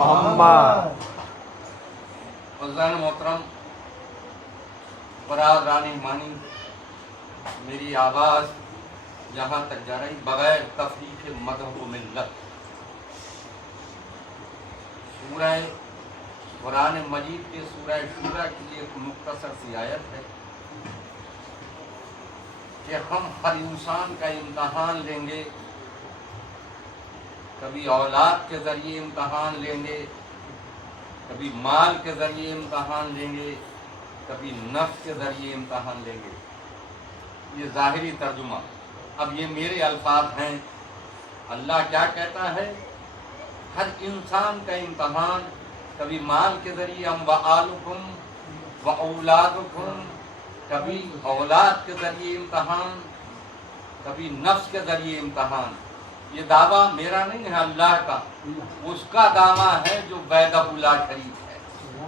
محمد۔ فضان محترم، برادران ایمانی، میری آواز جہاں تک جا رہی بغیر تفریق مذہب و ملت، سورہ قرآن مجید کے سورہ شورا کی ایک مختصر سی آیت ہے کہ ہم ہر انسان کا امتحان لیں گے، کبھی اولاد کے ذریعے امتحان لیں گے، کبھی مال کے ذریعے امتحان لیں گے، کبھی نفس کے ذریعے امتحان لیں گے۔ یہ ظاہری ترجمہ، اب یہ میرے الفاظ ہیں۔ اللہ کیا کہتا ہے؟ ہر انسان کا امتحان کبھی مال کے ذریعے اموالکم و اولادکم، کبھی اولاد کے ذریعے امتحان، کبھی نفس کے ذریعے امتحان۔ یہ دعویٰ میرا نہیں ہے، اللہ کا، اس کا دعویٰ ہے جو وحدہ لا شریک ہے۔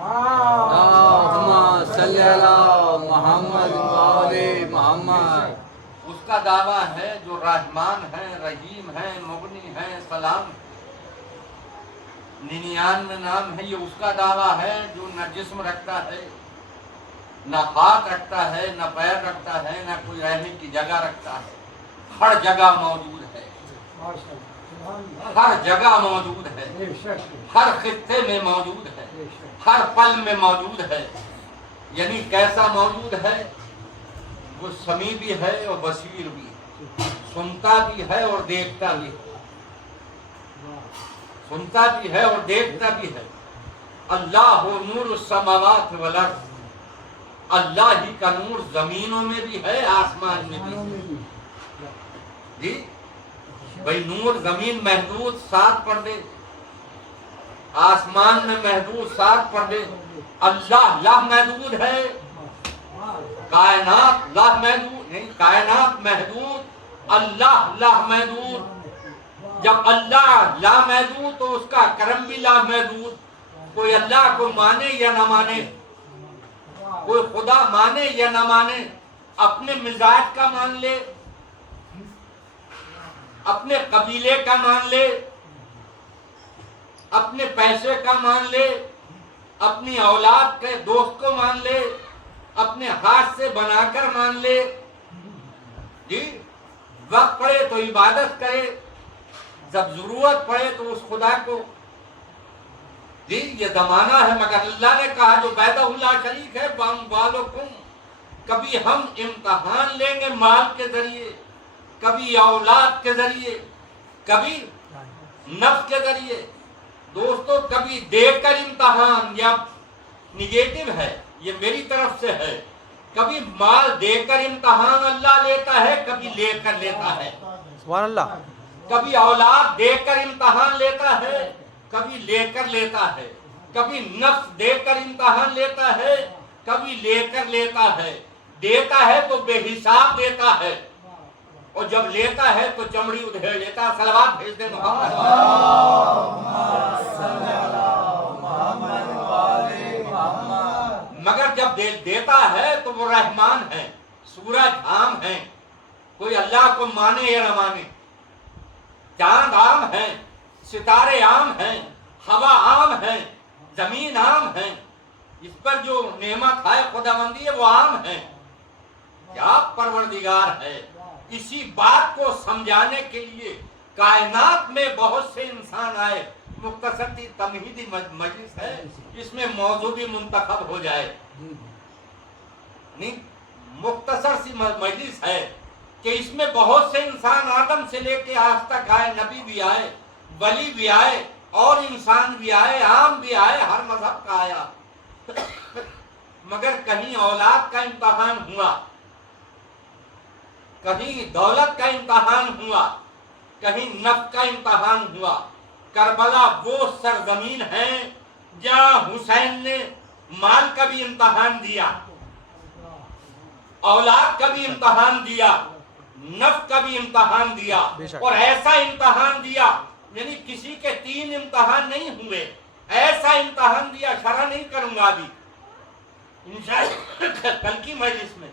اللہم صلی علی محمد و آل محمد۔ اس کا دعویٰ ہے جو رحمان ہے، رحیم ہے، مغنی ہے، سلام ہے، 99 نام ہے، یہ اس کا دعویٰ ہے جو نہ جسم رکھتا ہے، نہ ہاتھ رکھتا ہے، نہ پیر رکھتا ہے، نہ کوئی رہنے کی جگہ رکھتا ہے، ہر جگہ موجود ہے، ہر جگہ موجود ہے، ہر خطے میں موجود ہے، ہر پل میں موجود ہے۔ یعنی کیسا موجود ہے؟ وہ سمیع بھی ہے اور بصیر بھی ہے، سنتا بھی ہے اور دیکھتا بھی ہے، سنتا بھی ہے اور دیکھتا بھی ہے۔ اللہ نور السماوات والارض، اللہ ہی کا نور زمینوں میں بھی ہے، آسمان میں بھی ہے۔ جی بھئی نور زمین محدود 7 پردے، آسمان میں محدود 7 پردے، اللہ لامحدود ہے، کائنات لامحدود نہیں، کائنات محدود، اللہ لامحدود۔ جب اللہ لامحدود تو اس کا کرم بھی لامحدود۔ کوئی اللہ کو مانے یا نہ مانے، کوئی خدا مانے یا نہ مانے، اپنے مزاج کا مان لے، اپنے قبیلے کا مان لے، اپنے پیسے کا مان لے، اپنی اولاد کے دوست کو مان لے، اپنے ہاتھ سے بنا کر مان لے، جی وقت پڑے تو عبادت کرے، جب ضرورت پڑے تو اس خدا کو، جی یہ زمانہ ہے، مگر اللہ نے کہا جو وحدہ لا شریک ہے، باموالکم، کبھی ہم امتحان لیں گے مال کے ذریعے، کبھی اولاد کے ذریعے، کبھی نفس کے ذریعے۔ دوستو کبھی دیکھ کر امتحان، یا نگیٹو ہے، یہ میری طرف سے ہے، کبھی مال دے کر امتحان اللہ لیتا ہے، کبھی لے کر لیتا ہے۔ سبحان اللہ۔ کبھی اولاد دے کر امتحان لیتا ہے، کبھی لے کر لیتا ہے، کبھی نفس دے کر امتحان لیتا ہے، کبھی لے کر لیتا ہے۔ دیتا ہے تو بے حساب دیتا ہے، اور جب لیتا ہے تو چمڑی ادھیڑ لیتا ہے۔ صلوات بھیج دیں محمد۔ مگر جب دیتا ہے تو وہ رحمان ہے، سورج عام ہے، کوئی اللہ کو مانے یا نہ مانے، چاند عام ہے، ستارے عام ہیں، ہوا عام ہے، زمین عام ہے، اس پر جو نعمت ہے خداوندی ہے وہ عام ہے۔ کیا پروردگار ہے! اسی بات کو سمجھانے کے لیے کائنات میں بہت سے انسان آئے۔ مختصر سی تمہیدی مجلس ہے، اس میں موضوع بھی منتخب ہو جائے، نہیں مختصر سی مجلس ہے کہ اس میں بہت سے انسان آدم سے لے کے آج تک آئے، نبی بھی آئے، ولی بھی آئے، اور انسان بھی آئے، عام بھی آئے، ہر مذہب کا آیا، مگر کہیں اولاد کا امتحان ہوا، کہیں دولت کا امتحان ہوا، کہیں نفس کا امتحان ہوا۔ کربلا وہ سرزمین ہے جہاں حسین نے مال کا بھی امتحان دیا، اولاد کا بھی امتحان دیا، نفس کا بھی امتحان دیا، اور ایسا امتحان دیا، یعنی کسی کے 3 امتحان نہیں ہوئے، ایسا امتحان دیا، شرح نہیں کروں گا ابھی انشاءاللہ کل کی مجلس میں،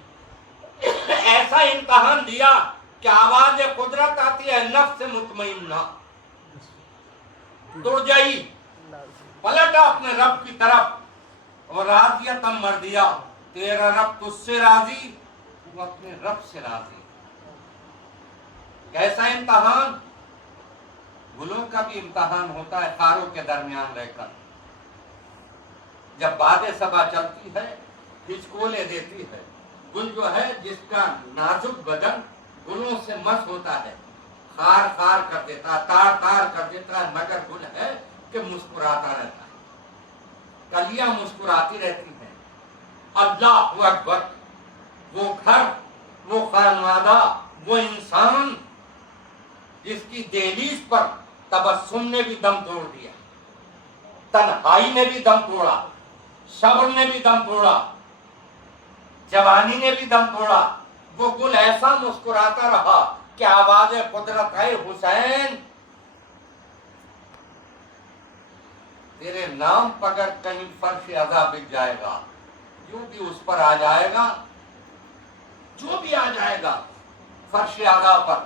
ایسا امتحان دیا کہ آواز قدرت آتی ہے، نفس مطمئنہ ترجعی نکلا اپنے رب کی طرف اور راضیۃ مردیہ، تیرا رب تجھ سے راضی، وہ اپنے رب سے راضی۔ کیسا امتحان؟ گلوں کا بھی امتحان ہوتا ہے خاروں کے درمیان رہ کر، جب باد صبا چلتی ہے ہچکولے دیتی ہے، گل جو ہے جس کا نازک بدن گلوں سے مس ہوتا ہے، خار خار کر دیتا ہے، تار تار کر دیتا ہے، مگر گل ہے کہ مسکراتا رہتا ہے، کلیاں مسکراتی رہتی ہیں۔ اللہ اکبر، وہ گھر، وہ خانوادہ، وہ انسان جس کی دہلیز پر تبسم نے بھی دم توڑ دیا، تنہائی نے بھی دم توڑا، صبر نے بھی دم توڑا، جوانی نے بھی دم توڑا، وہ گل ایسا مسکراتا رہا کہ آواز قدرت ہے حسین تیرے نام پر اگر کہیں فرش ادا بک جائے گا، جو بھی اس پر آ جائے گا، جو بھی آ جائے گا فرش ادا پر،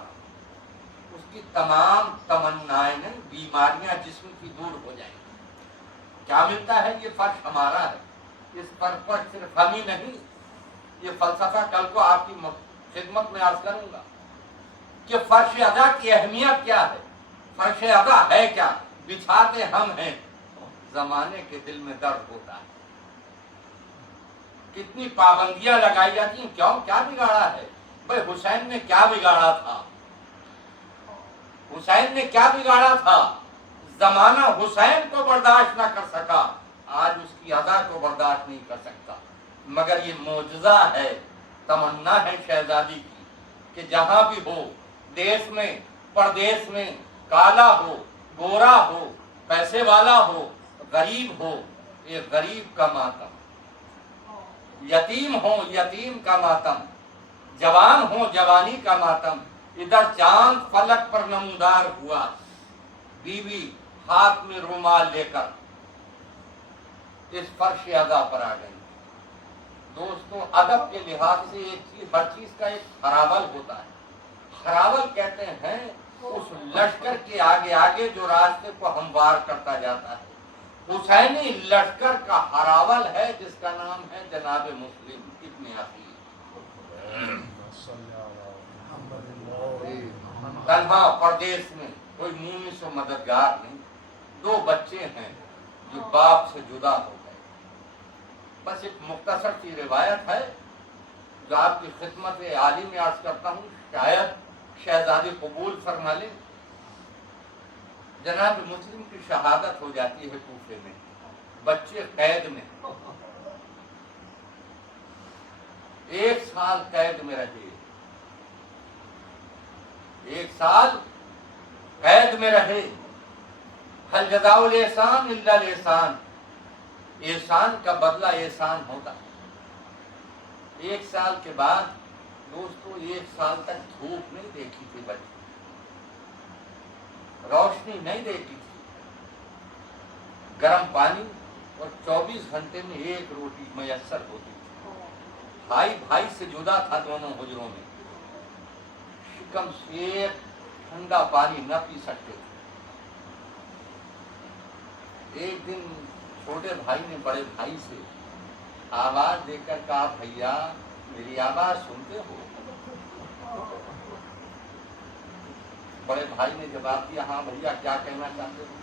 اس کی تمام تمنائیں نہیں، بیماریاں جسم کی دور ہو جائیں گی۔ کیا ملتا ہے؟ یہ فرش ہمارا ہے، اس فرش پر صرف ہم ہی نہیں، یہ فلسفہ کل کو آپ کی خدمت میں عرض کروں گا کہ فرش ادا کی اہمیت کیا ہے، فرش ادا ہے کیا، بچھاتے ہم ہیں، زمانے کے دل میں درد ہوتا ہے، کتنی پابندیاں لگائی جاتی ہیں، کیوں؟ کیا بگاڑا ہے بھائی؟ حسین نے کیا بگاڑا تھا؟ حسین نے کیا بگاڑا تھا؟ زمانہ حسین کو برداشت نہ کر سکا، آج اس کی ادا کو برداشت نہیں کر سکتا، مگر یہ معجزہ ہے، تمنا ہے شہزادی کی کہ جہاں بھی ہو، دیس میں پردیس میں، کالا ہو گورا ہو، پیسے والا ہو غریب ہو، یہ غریب کا ماتم، یتیم ہو یتیم کا ماتم، جوان ہو جوانی کا ماتم۔ ادھر چاند فلک پر نمودار ہوا، بیوی ہاتھ میں رومال لے کر اس فرش ادا پر آ گئی۔ دوستو، ادب کے لحاظ سے ایک چیز، ہر چیز کا ایک ہراول ہوتا ہے، ہراول کہتے ہیں اس لشکر کے آگے آگے جو راستے کو ہموار کرتا جاتا ہے۔ حسینی لشکر کا ہراول ہے جس کا نام ہے جناب مسلم ابن عقیل۔ تنہا پردیس میں، کوئی مونس و مددگار نہیں، دو بچے ہیں جو باپ سے جدا ہو گئے۔ بس ایک مختصر سی روایت ہے جو آپ کی خدمت عالی میں عرض کرتا ہوں، شاید شہزادی قبول فرما لے۔ جناب مسلم کی شہادت ہو جاتی ہے کوفے میں، بچے قید میں، 1 سال قید میں رہے، 1 سال قید میں رہے۔ هل جزاء الاحسان الا الاحسان، احسان کا بدلہ احسان ہوتا ہے۔ 1 سال کے بعد دوستو، 1 سال تک دھوپ نہیں دیکھی تھی بچے، روشنی نہیں دیکھی تھی، گرم پانی اور 24 گھنٹے میں 1 روٹی میسر ہوتی تھی۔ بھائی بھائی سے جدا تھا دونوں حجروں میں، شکم سے ٹھنڈا پانی نہ پی سکتے تھے۔ ایک دن چھوٹے بھائی نے بڑے بھائی سے آواز دے کر کہا، بھیا میری آواز سنتے ہو؟ بڑے بھائی نے جواب دیا، ہاں بھیا کیا کہنا چاہتے ہو؟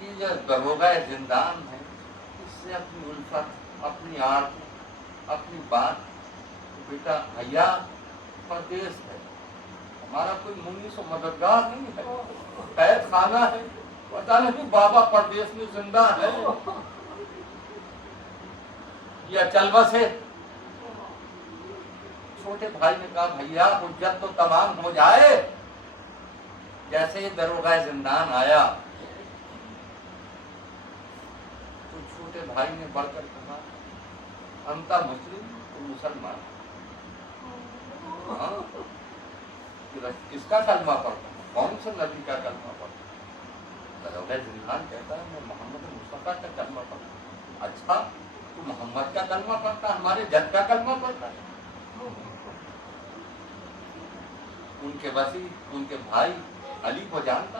یہ جو دروغہ زندان ہے، اس سے اپنی الفت، اپنی آڑ، اپنی بات، بیٹا بھیا پردیس ہے، ہمارا کوئی منیس و مددگار نہیں ہے، قید خانہ ہے، پتہ نہیں بابا پردیس میں زندہ ہے یا چل بسے۔ چھوٹے بھائی نے کہا، بھیا حجت تو تمام ہو جائے۔ جیسے ہی دروغہ زندان آیا تو چھوٹے بھائی نے بڑھ کر کہا، انتا مسلم، تو مسلمان، ہاں کس کا کلمہ پڑھتا ہے؟ کون سے نبی کا کلمہ پڑھتا ہے؟ دروغہ زندان کہتا ہے میں محمد مصطفیٰ کا کلمہ پڑھتا ہوں۔ اچھا تو محمد کا کلمہ پڑھتا ہے، ہمارے جد کا کلمہ پڑھتا ہے؟ ان کے وسیع، ان کے بھائی علی کو جانتا،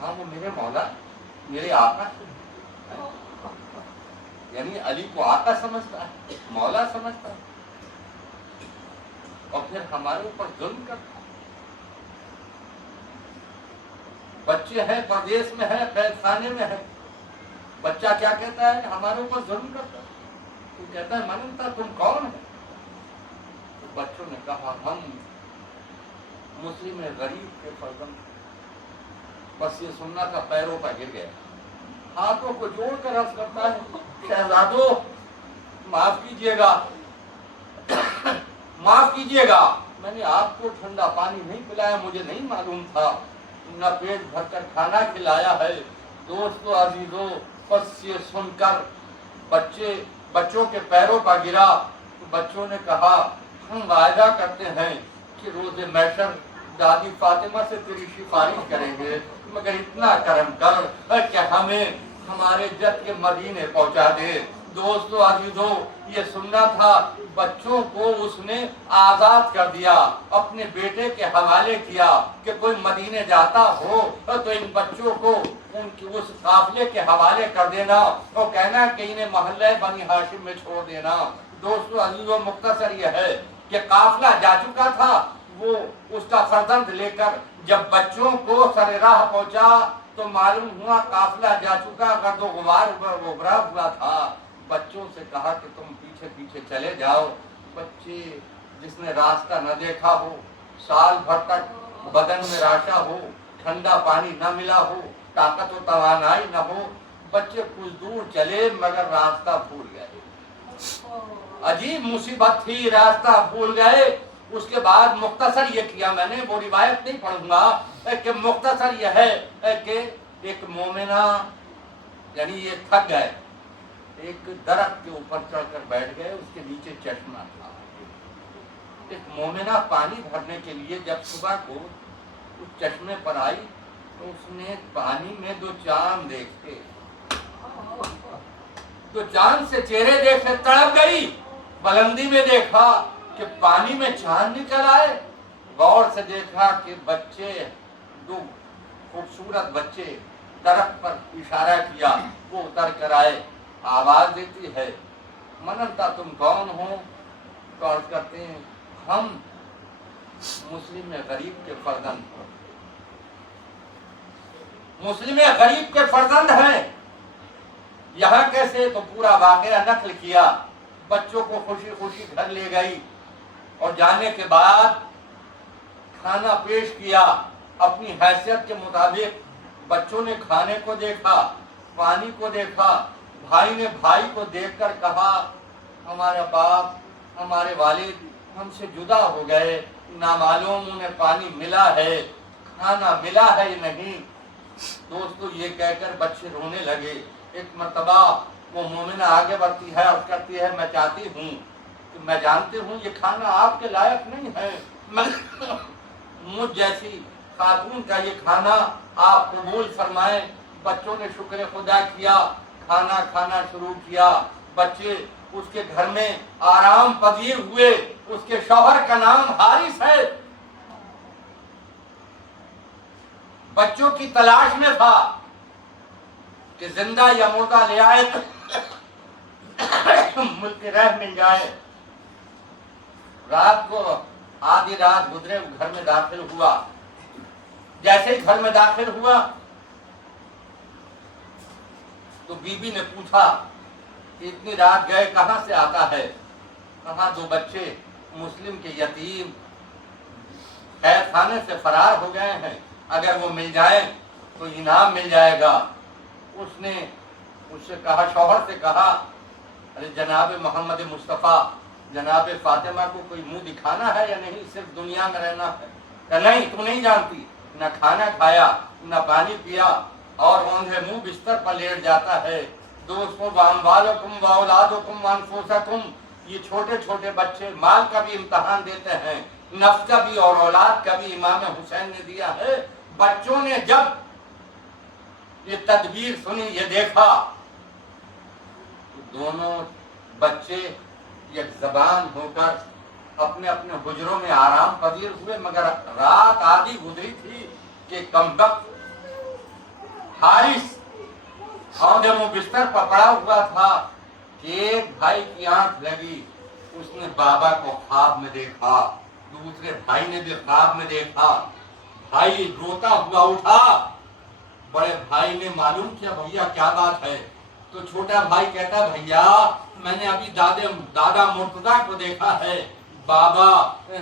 ہاں وہ میرے مولا، میرے آقا، یعنی علی کو آقا سمجھتا ہے، مولا سمجھتا ہے، اور پھر ہمارے اوپر ظلم کرتا ہے۔ بچے ہیں پردیس میں ہے، قید خانے میں ہے، بچہ کیا کہتا ہے؟ ہمارے اوپر ظلم کرتا ہے۔ تو کہتا ہے منتا تم کون ہے؟ تو بچوں نے کہا ہم مسلم غریب کے فرزند ہیں۔ بس یہ سننا تھا، پیروں پر گر گیا، ہاتھوں کو جوڑ کر عرض کرتا ہے شہزادو معاف کیجیے گا، معاف کیجیے گا، میں نے آپ کو ٹھنڈا پانی نہیں پلایا، مجھے نہیں معلوم تھا، نہ پیٹ بھر کر کھانا کھلایا ہے۔ دوستو عزیزو، بس یہ سن کر بچوں کے پیروں پر گرا۔ تو بچوں نے کہا ہم وعدہ کرتے ہیں کہ روز محشر دادی فاطمہ سے تیری سفارش کریں گے، مگر اتنا کرم کر کہ ہمیں ہمارے جد کے مدینے پہنچا دے۔ دوستو عزیزو، یہ سننا تھا، بچوں کو اس نے آزاد کر دیا، اپنے بیٹے کے حوالے کیا کہ کوئی مدینے جاتا ہو تو ان بچوں کو ان کی اس قافلے کے حوالے کر دینا اور کہنا کہ انہیں محلہ بنی ہاشم میں چھوڑ دینا۔ دوستو عزیزو، مختصر یہ ہے کہ قافلہ جا چکا تھا، وہ اس کا فرزند لے کر جب بچوں کو سر راہ پہنچا تو معلوم ہوا قافلہ جا چکا، گرد و غبار غبرا ہوا تھا۔ بچوں سے کہا کہ تم پیچھے پیچھے چلے جاؤ۔ بچے جس نے راستہ نہ دیکھا ہو، سال بھر تک بدن میں راشا ہو، ٹھنڈا پانی نہ ملا ہو، طاقت و توانائی نہ ہو، بچے کچھ دور چلے مگر راستہ بھول گئے۔ عجیب مصیبت تھی، راستہ بھول گئے۔ اس کے بعد مختصر یہ کیا، میں نے وہ روایت نہیں پڑھوں گا کہ مختصر یہ ہے کہ ایک مومنہ، یعنی یہ تھک گئے، ایک درخت کے اوپر چڑھ کر بیٹھ گئے، اس کے نیچے چشمہ تھا۔ ایک مومنہ پانی بھرنے کے لیے جب صبح کو اس چشمے پر آئی تو اس نے پانی میں دو چاند دیکھے، تو چاند سے چہرے دیکھے، تڑپ گئی۔ بلندی میں دیکھا کہ پانی میں چاند نکل آئے، غور سے دیکھا کہ بچے، دو خوبصورت بچے، درخت پر اشارہ کیا، وہ اتر کر آئے۔ آواز دیتی ہے منتا تم کون ہو؟ تو عرض کرتے ہیں ہم مسلم غریب کے فرزند ہیں، مسلم غریب کے فرزند ہیں۔ یہاں کیسے؟ تو پورا واقعہ نقل کیا۔ بچوں کو خوشی خوشی گھر لے گئی اور جانے کے بعد کھانا پیش کیا اپنی حیثیت کے مطابق۔ بچوں نے کھانے کو دیکھا، پانی کو دیکھا، بھائی نے بھائی کو دیکھ کر کہا ہمارے باپ، ہمارے والد ہم سے جدا ہو گئے، نامعلوم انہیں پانی ملا ہے، کھانا ملا ہے یا نہیں۔ دوستو یہ کہہ کر بچے رونے لگے۔ ایک مرتبہ وہ مومنہ آگے بڑھتی ہے اور کرتی ہے میں چاہتی ہوں کہ میں جانتی ہوں یہ کھانا آپ کے لائق نہیں ہے، مجھ جیسی خاتون کا یہ کھانا آپ قبول فرمائیں۔ بچوں نے شکر خدا کیا، کھانا کھانا شروع کیا۔ بچے اس کے گھر میں آرام پذیر ہوئے۔ اس کے شوہر کا نام حارث ہے، بچوں کی تلاش میں تھا کہ زندہ یا مردہ لے آئے ملک رہ مل جائے۔ رات کو آدھی رات گزرے، گھر میں داخل ہوا۔ جیسے ہی گھر میں داخل ہوا تو بی بی نے پوچھا کہ اتنی رات گئے کہاں سے آتا ہے؟ کہاں دو بچے مسلم کے یتیم قید خانے سے فرار ہو گئے ہیں، اگر وہ مل جائیں تو انعام مل جائے گا۔ اس نے اس سے کہا، شوہر سے کہا ارے جناب محمد مصطفیٰ، جناب فاطمہ کو کوئی منہ دکھانا ہے یا نہیں، صرف دنیا میں رہنا ہے؟ کہ نہیں، تم نہیں جانتی، نہ کھانا کھایا نہ پانی پیا اور اوندھے منہ بستر پر لیٹ جاتا ہے۔ دوستو واموالکم واولادکم وانفسکم، یہ چھوٹے چھوٹے بچے مال کا بھی امتحان دیتے ہیں، نفس کا بھی اور اولاد کا بھی امام حسین نے دیا ہے۔ بچوں نے جب یہ تدبیر سنی، یہ دیکھا، دونوں بچے یک زبان ہو کر اپنے اپنے حجروں میں آرام پذیر ہوئے، مگر رات آدھی گزری تھی کہ کمبخت حارث اور جب وہ بستر پر پڑا ہوا تھا کہ ایک بھائی کی آنکھ لگی، اس نے بابا کو خواب میں دیکھا، دوسرے بھائی نے بھی خواب میں دیکھا، بھائی روتا ہوا اٹھا، بڑے بھائی نے معلوم کیا بھیا کیا بات ہے، تو چھوٹا بھائی کہتا بھیا میں نے ابھی دادا مرتضیٰ کو دیکھا ہے، بابا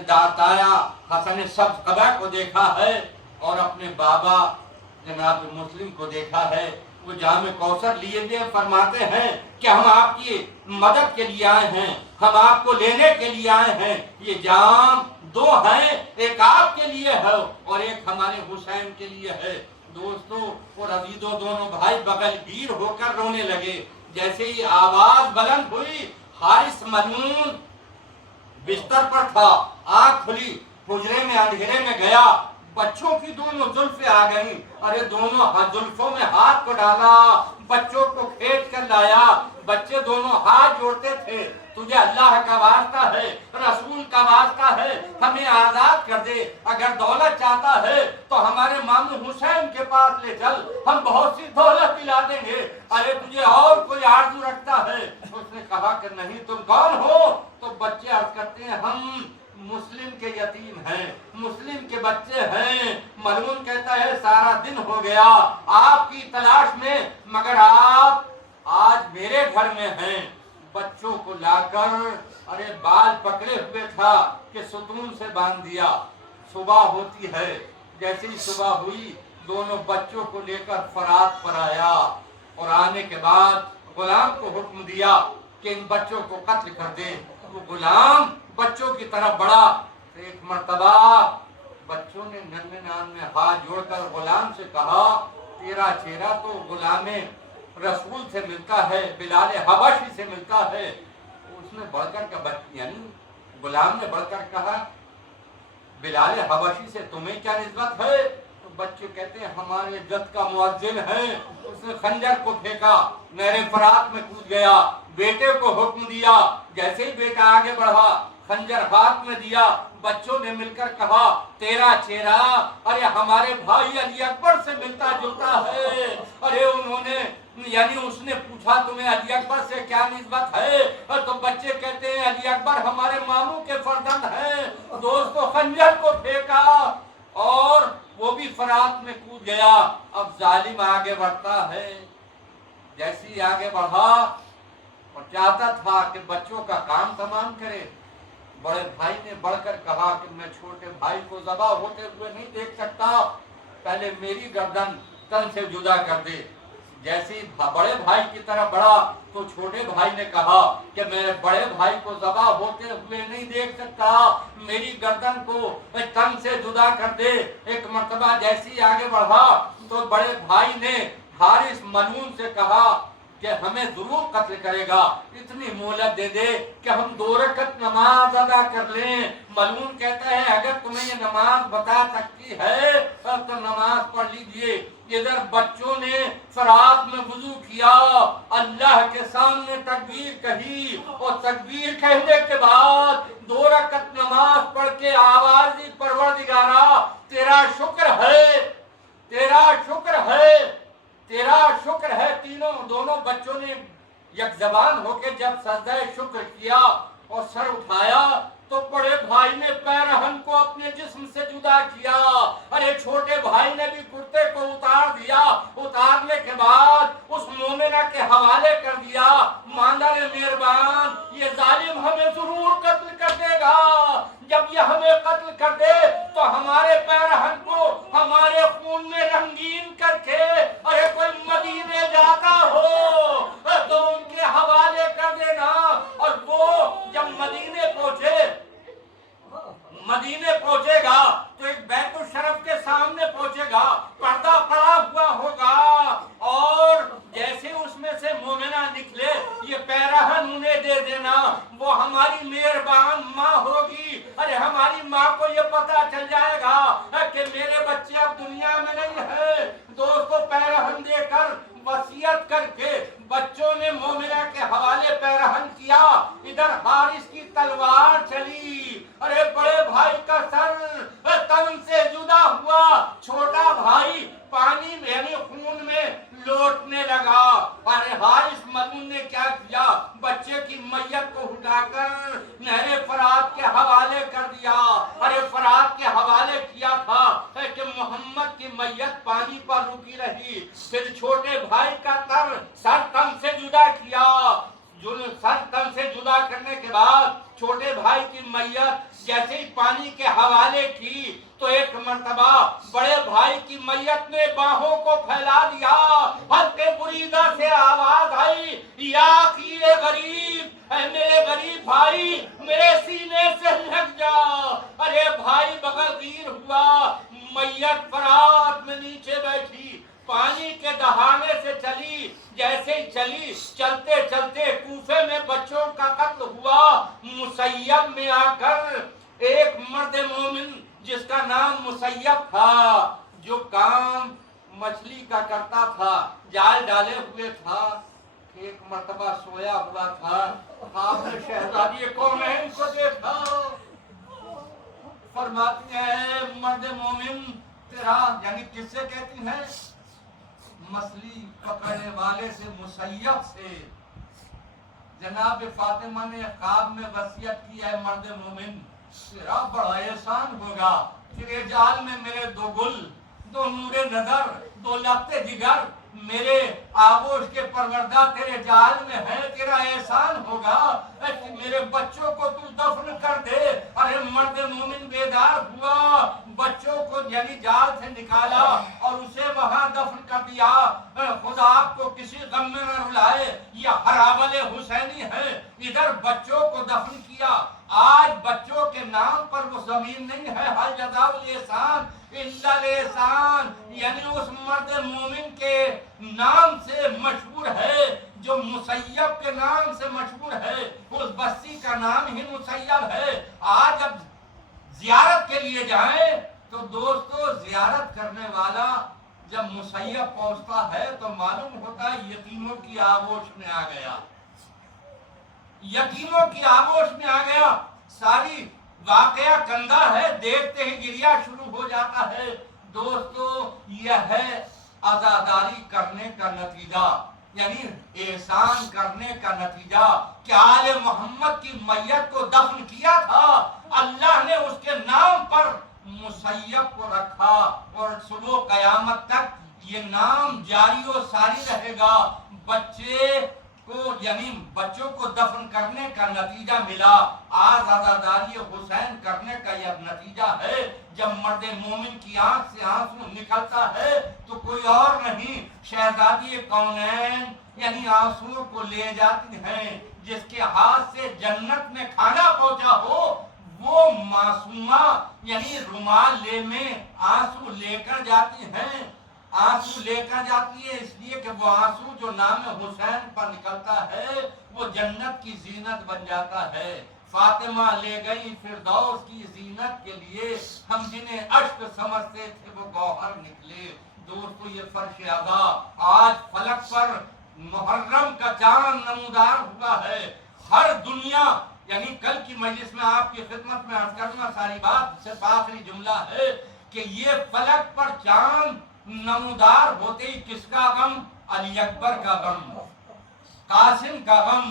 دایا حسن سبز قبا کو دیکھا ہے، اور اپنے بابا جناب مسلم کو دیکھا ہے، وہ جام کوثر لیے ہوئے فرماتے ہیں کہ ہم آپ کی مدد کے لیے آئے ہیں، ہم آپ کو لینے کے لیے آئے ہیں، یہ جام دو ہیں، ایک آپ کے لیے ہے اور ایک ہمارے حسین کے لیے ہے۔ دوستو اور عزیزو دونوں بھائی بغل گیر ہو کر رونے لگے۔ جیسے ہی آواز بلند ہوئی، حارث مجنون بستر پر تھا، آنکھ کھلی، حجرے میں اندھیرے میں گیا، بچوں کی دونوں زلفیں آ گئیں، ارے دونوں زلفوں میں ہاتھ کو ڈالا، بچوں کو کھینچ کر لایا، بچے دونوں ہاتھ جوڑتے تھے، تجھے اللہ کا واسطہ ہے، رسول کا واسطہ ہے، ہمیں آزاد کر دے، اگر دولت چاہتا ہے تو ہمارے ماموں حسین کے پاس لے چل، ہم بہت سی دولت دلا دیں گے، ارے تجھے اور کوئی آرزو رکھتا ہے؟ اس نے کہا کہ نہیں، تم کون ہو؟ تو بچے عرض کرتے ہیں ہم مسلم کے یتیم ہیں، مسلم کے بچے ہیں۔ ملعون کہتا ہے سارا دن ہو گیا آپ کی تلاش میں، مگر آپ آج میرے گھر میں ہیں۔ بچوں کو لا کر ارے بال پکڑے ہوئے تھا کہ ستون سے باندھ دیا، صبح ہوتی ہے، جیسے ہی صبح ہوئی دونوں بچوں کو لے کر فرات پر آیا، اور آنے کے بعد غلام کو حکم دیا کہ ان بچوں کو قتل کر دے۔ وہ غلام بچوں کی طرف بڑھا، ایک مرتبہ بچوں نے نرم نام میں ہاتھ جوڑ کر غلام سے کہا تیرا چہرہ تو غلام رسول سے ملتا ہے، بلال حبشی سے ملتا ہے۔ اس نے بڑھ کر یعنی غلام نے بڑھ کر کہا بلال حبشی سے تمہیں کیا نسبت ہے؟ تو بچے کہتے ہیں ہمارے جد کا مؤذن ہے۔ اس نے خنجر کو پھینکا، نہر فرات میں کود گیا، بیٹے کو حکم دیا، جیسے ہی بیٹا آگے بڑھا خنجر ہاتھ میں دیا، بچوں نے مل کر کہا تیرا چہرہ ارے ہمارے بھائی علی اکبر سے ملتا جلتا ہے۔ ارے انہوں نے یعنی اس نے پوچھا تمہیں علی اکبر سے کیا نسبت ہے؟ تو بچے کہتے ہیں علی اکبر ہمارے ماموں کے فرزند ہیں۔ دوستو خنجر کو پھینکا اور وہ بھی فرات میں کود گیا۔ اب ظالم آگے بڑھتا ہے، جیسے ہی آگے بڑھا اور چاہتا تھا کہ بچوں کا کام تمام کرے، بڑے بھائی نے بڑھ کر کہا کہ میں چھوٹے بھائی کو ذبح ہوتے ہوئے نہیں دیکھ سکتا، پہلے میری گردن تن سے جدا کر دے۔ جیسے ہی بڑے بھائی کی طرف بڑھا تو چھوٹے بھائی نے کہا کہ میرے بڑے بھائی کو ذبح ہوتے ہوئے نہیں دیکھ سکتا، میری گردن کو تن سے جدا کر دے۔ ایک مرتبہ جیسے ہی آگے بڑھا تو بڑے بھائی نے حارث ملعون سے کہا کہ ہمیں ضرور قتل کرے گا، اتنی مہلت دے دے کہ ہم 2 رکعت نماز ادا کر لیں۔ ملعون کہتا ہے اگر تمہیں یہ نماز بتا سکتی ہے تو نماز پڑھ لیجئے۔ ادھر بچوں نے فرات میں وضو کیا، اللہ کے سامنے تکبیر کہی، اور تکبیر کہنے کے بعد 2 رکعت نماز پڑھ کے آواز دی پروردگارا تیرا شکر ہے، تیرا شکر ہے، تیرا شکر ہے۔ دونوں بچوں نے یک زبان ہو کے جب سجدہ شکر کیا اور سر اٹھایا تو بڑے بھائی نے پیرہن کو اپنے جسم سے جدا کیا، ارے چھوٹے بھائی نے بھی کرتے کو اتار دیا، اتارنے کے بعد اس مومنہ کے حوالے کر دیا۔ ماندار مہربان یہ ظالم ہمیں ضرور قتل کر دے گا، جب یہ ہمیں قتل کر دے تو ہمارے پیرہن کو ہمارے خون میں رنگین کر کے ارے کوئی مدینے جاتا ہو تو ان کے حوالے کر دینا۔ اور وہ جب مدینے پہنچے گا تو ایک بیت الشرف کے سامنے پہنچے گا، پردہ پڑا ہوا ہوگا، اور جیسے اس میں سے مومنہ نکلے یہ پیرہن انہیں دے دینا، وہ ہماری مہربان ماں ہوگی، ارے ہماری ماں کو یہ پتا چل جائے گا کہ میرے بچے اب دنیا میں نہیں ہے۔ دوستو پیرہن دے کر وصیت کر کے بچوں نے مومنہ کے حوالے پیرہن کیا، ادھر حارث کی تلوار چلی، ارے بڑے بھائی کا سر تن سے جدا ہوا، چھوٹا بھائی پانی میں یعنی خون میں لوٹنے لگا. ارے حارث ملعون نے کیا کیا؟ بچے کی میت کو اٹھا کر نہر فرات کے حوالے کر دیا. ارے فرات کے حوالے کیا تھا کہ محمد کی میت پانی پر رکی رہی. پھر چھوٹے بھائی کا سر تن سے جدا کیا. سر تن سے جدا کرنے کے بعد چھوٹے بھائی کی میت جیسے ہی پانی کے حوالے کی تو ایک مرتبہ بڑے بھائی کی میت نے باہوں کو پھیلا دیا. ہلکے بریدہ سے آواز آئی، یا اخی غریب، اے میرے غریب بھائی، میرے سینے سے لگ جا. ارے بھائی بغل گیر ہوا. میت فرات میں نیچے بیٹھی، پانی کے دہانے سے چلی. جیسے ہی چلی، چلتے چلتے کوفے میں بچوں کا قتل ہوا. مسیب میں آ کر ایک مرد مومن جس کا نام مسیب تھا، جو کام مچھلی کا کرتا تھا، جال ڈالے ہوئے تھا، ایک مرتبہ سویا ہوا تھا. آپ نے شہزادی کون ہے ان کو دیکھا. فرماتی ہے مرد مومن تیرا، یعنی کس سے کہتی ہے؟ مچھلی پکڑنے والے سے، مسیب سے. جناب فاطمہ نے خواب میں وصیت کی ہے، مرد مومن تیرا بڑا احسان ہوگا، تیرے جال میں میرے دو گل، دو نور نظر، دو لخت جگر، میرے آغوش کے پروردہ تیرے جال میں ہے. تیرا احسان ہوگا کہ میرے بچوں کو تو دفن کر دے. ارے مرد مومن بیدار ہوا، بچوں کو یعنی جال سے نکالا اور اسے وہاں دفن کر دیا. خدا آپ کو کسی غم میں نہ رلائے، یہ حرابل حسینی ہے. ادھر بچوں کو دفن کیا. آج بچوں کے نام پر وہ زمین نہیں ہے. حل جزاء الاحسان الا الاحسان، یعنی اس مرد مومن کے نام سے مشہور ہے، جو مسیب کے نام سے مشہور ہے. اس بستی کا نام ہی مسیب ہے. آج اب زیارت کے لیے جائیں تو دوستو، زیارت کرنے والا جب مسیب پہنچتا ہے تو معلوم ہوتا ہے یتیموں کی آغوش میں آ گیا، یتیموں کی آغوش میں آ گیا. ساری واقعہ کندہ ہے، دیکھتے ہی گریا شروع ہو جاتا ہے. دوستو یہ ہے عزاداری کرنے کا نتیجہ، یعنی احسان کرنے کا نتیجہ. کہ آل محمد کی میت کو دفن کیا تھا، اللہ نے اس کے نام پر مسیب کو رکھا اور صبح قیامت تک یہ نام جاری و ساری رہے گا. بچے کو یعنی بچوں کو دفن کرنے کا نتیجہ ملا. آج عزاداری حسین کرنے کا یہ نتیجہ ہے. جب مرد مومن کی آنکھ سے آنسو نکلتا ہے تو کوئی اور نہیں، شہزادی کونین یعنی آنسو کو لے جاتی ہیں. جس کے ہاتھ سے جنت میں کھانا پہنچا ہو وہ معصومہ یعنی رومال لے میں آنسو لے کر جاتی ہیں. آنسو لے کر جاتی ہے اس لیے کہ وہ آنسو جو نام حسین پر نکلتا ہے وہ جنت کی زینت بن جاتا ہے. فاطمہ لے گئی فردوس کی زینت کے لیے، ہم جنہیں اشک سمجھتے تھے وہ گوہر نکلے. دوستو یہ فرش ادا آج فلک پر محرم کا چاند نمودار ہوا ہے. ہر دنیا یعنی کل کی مجلس میں آپ کی خدمت میں عرض کرنا ساری بات صرف آخری جملہ ہے کہ یہ فلک پر چاند نمودار ہوتے ہی کس کا غم؟ علی اکبر کا غم، قاسم کا غم،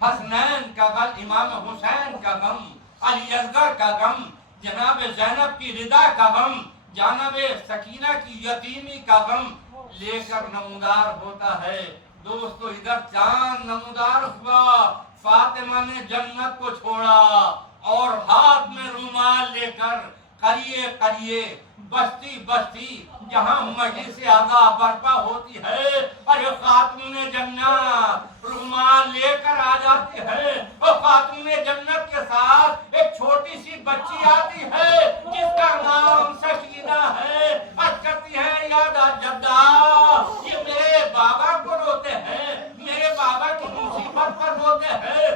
حسنین کا غم، امام حسین کا غم، علی اصغر کا غم، جناب زینب کی رضا کا غم، جناب سکینہ کی یتیمی کا غم لے کر نمودار ہوتا ہے. دوستو ادھر چاند نمودار ہوا، فاطمہ نے جنت کو چھوڑا اور ہاتھ میں رومال لے کر قریے قریے بستی بستی جہاں مجلس اعضا برپا ہوتی ہے، ارے خاتون جنت رومال لے کر آ جاتی ہے. اور خاتون جنت کے ساتھ ایک چھوٹی سی بچی آتی ہے جس کا نام سکینہ ہے. عرض کرتی ہے یاد جدہ یہ میرے بابا کو روتے ہیں، میرے بابا کی مصیبت پر روتے ہیں.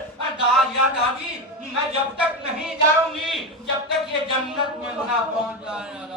یا دادی میں جب تک نہیں جاؤں گی جب تک یہ جنت میں نہ پہنچ جائے.